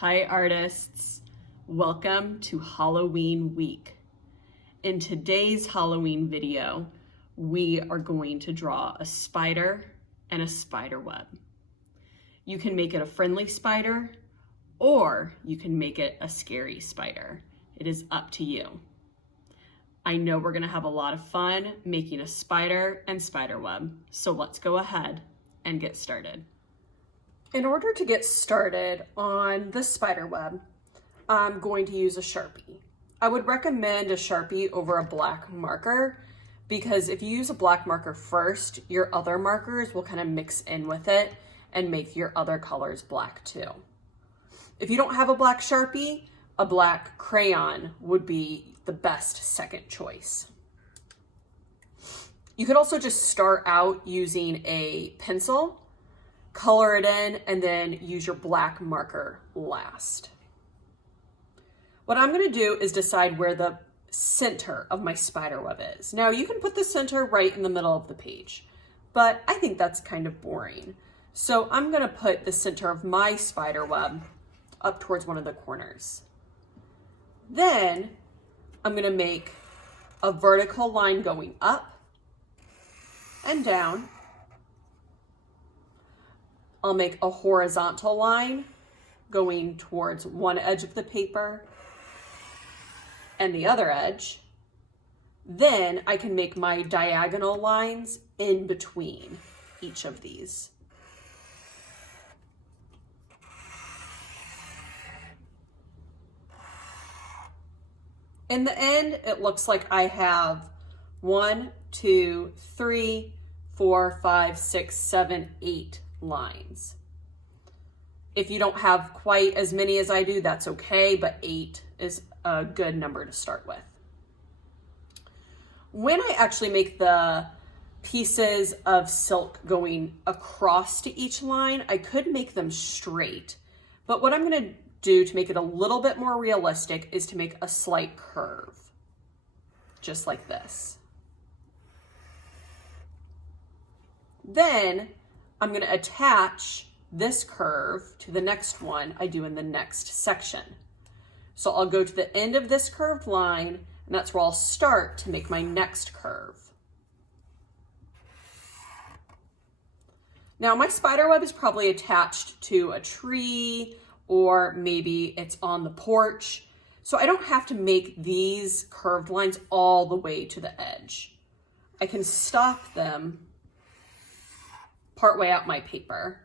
Hi artists, welcome to Halloween week. In today's Halloween video, we are going to draw a spider and a spider web. You can make it a friendly spider or you can make it a scary spider. It is up to you. I know we're gonna have a lot of fun making a spider and spider web, so let's go ahead and get started. In order to get started on the spider web, I'm going to use a Sharpie. I would recommend a Sharpie over a black marker because if you use a black marker first, your other markers will kind of mix in with it and make your other colors black too. If you don't have a black Sharpie, a black crayon would be the best second choice. You could also just start out using a pencil, color it in, and then use your black marker last. What I'm going to do is decide where the center of my spider web is. Now you can put the center right in the middle of the page, but I think that's kind of boring. So I'm going to put the center of my spider web up towards one of the corners. Then I'm going to make a vertical line going up and down. I'll make a horizontal line going towards one edge of the paper and the other edge. Then I can make my diagonal lines in between each of these. In the end, it looks like I have 1, 2, 3, 4, 5, 6, 7, 8 lines. If you don't have quite as many as I do, that's okay, but 8 is a good number to start with. When I actually make the pieces of silk going across to each line, I could make them straight, but what I'm going to do to make it a little bit more realistic is to make a slight curve, just like this. Then I'm going to attach this curve to the next one I do in the next section. So I'll go to the end of this curved line, and that's where I'll start to make my next curve. Now my spider web is probably attached to a tree, or maybe it's on the porch. So I don't have to make these curved lines all the way to the edge. I can stop them partway out my paper.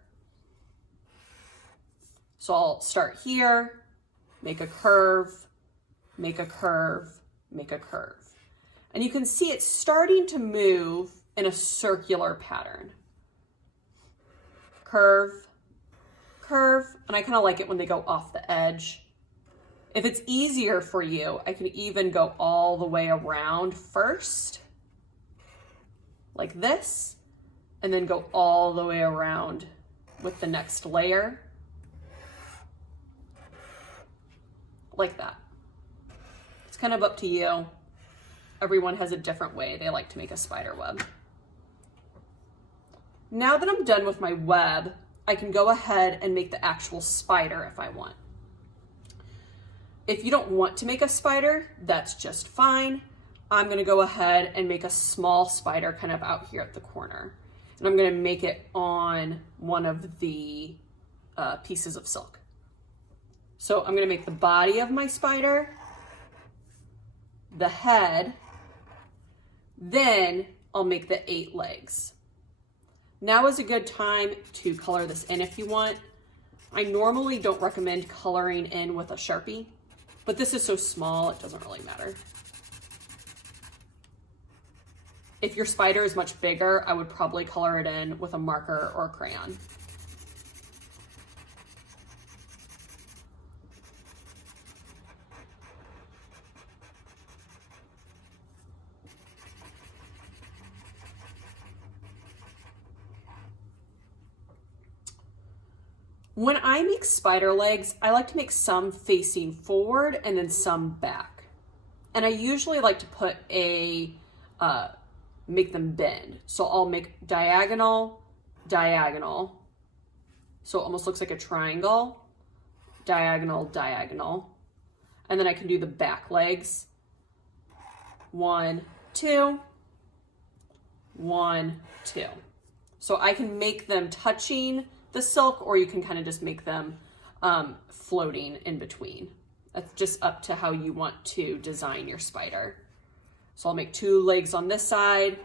So I'll start here, make a curve, make a curve, make a curve. And you can see it's starting to move in a circular pattern. Curve, curve, and I kind of like it when they go off the edge. If it's easier for you, I can even go all the way around first, like this, and then go all the way around with the next layer, like that. It's kind of up to you. Everyone has a different way they like to make a spider web. Now that I'm done with my web, I can go ahead and make the actual spider if I want. If you don't want to make a spider, that's just fine. I'm gonna go ahead and make a small spider kind of out here at the corner. And I'm gonna make it on one of the pieces of silk. So I'm gonna make the body of my spider, the head, then I'll make the 8 legs. Now is a good time to color this in if you want. I normally don't recommend coloring in with a Sharpie, but this is so small, it doesn't really matter. If your spider is much bigger, I would probably color it in with a marker or a crayon. When I make spider legs, I like to make some facing forward and then some back. And I usually like to put make them bend. So I'll make diagonal, diagonal. So it almost looks like a triangle, diagonal, diagonal. And then I can do the back legs. 1, 2, 1, 2. So I can make them touching the silk, or you can kind of just make them floating in between. That's just up to how you want to design your spider. So I'll make 2 legs on this side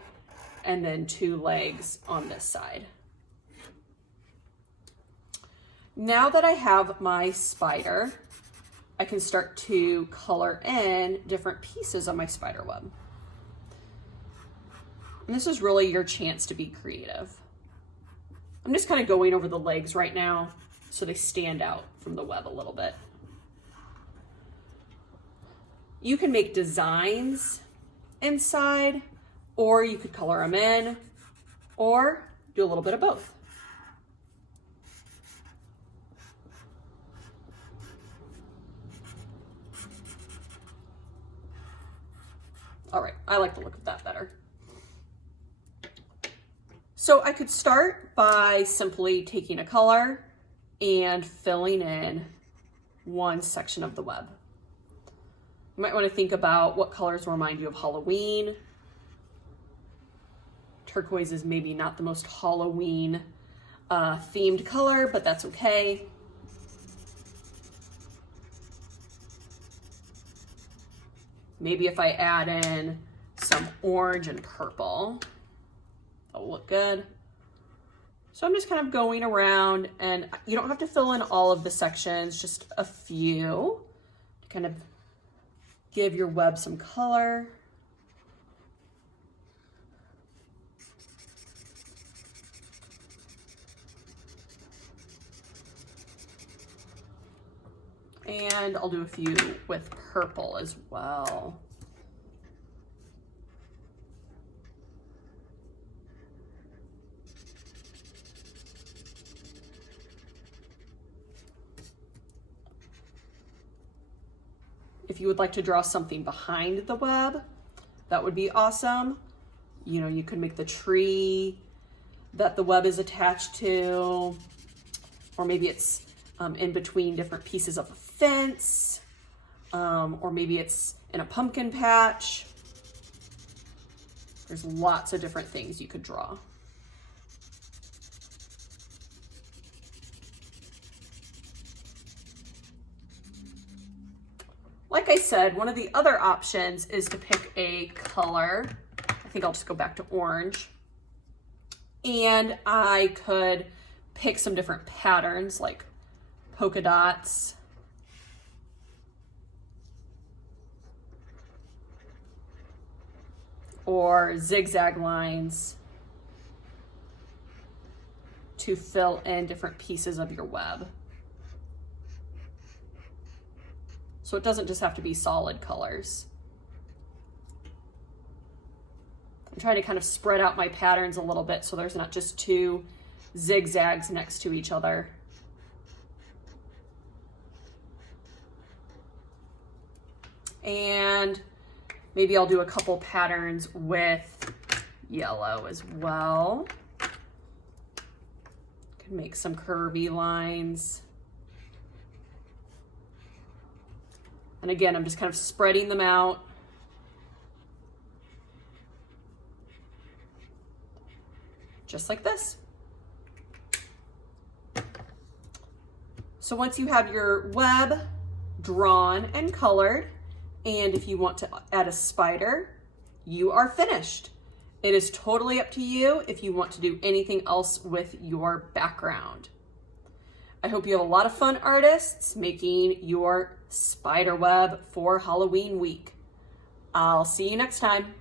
and then 2 legs on this side. Now that I have my spider, I can start to color in different pieces of my spider web. And this is really your chance to be creative. I'm just kind of going over the legs right now so they stand out from the web a little bit. You can make designs inside, or you could color them in, or do a little bit of both. All right, I like the look of that better. So I could start by simply taking a color and filling in one section of the web. You might want to think about what colors remind you of Halloween. Turquoise is maybe not the most Halloween themed color, but that's okay. Maybe if I add in some orange and purple, that'll look good. So I'm just kind of going around, and you don't have to fill in all of the sections, just a few to kind of give your web some color. And I'll do a few with purple as well. If you would like to draw something behind the web, that would be awesome. You know, you could make the tree that the web is attached to, or maybe it's in between different pieces of a fence, or maybe it's in a pumpkin patch. There's lots of different things you could draw. Like I said, one of the other options is to pick a color. I think I'll just go back to orange. And I could pick some different patterns like polka dots, or zigzag lines to fill in different pieces of your web. So it doesn't just have to be solid colors. I'm trying to kind of spread out my patterns a little bit so there's not just 2 zigzags next to each other. And maybe I'll do a couple patterns with yellow as well. Can make some curvy lines. And again, I'm just kind of spreading them out. Just like this. So once you have your web drawn and colored, and if you want to add a spider, you are finished. It is totally up to you if you want to do anything else with your background. I hope you have a lot of fun, artists, making your spider web for Halloween week. I'll see you next time.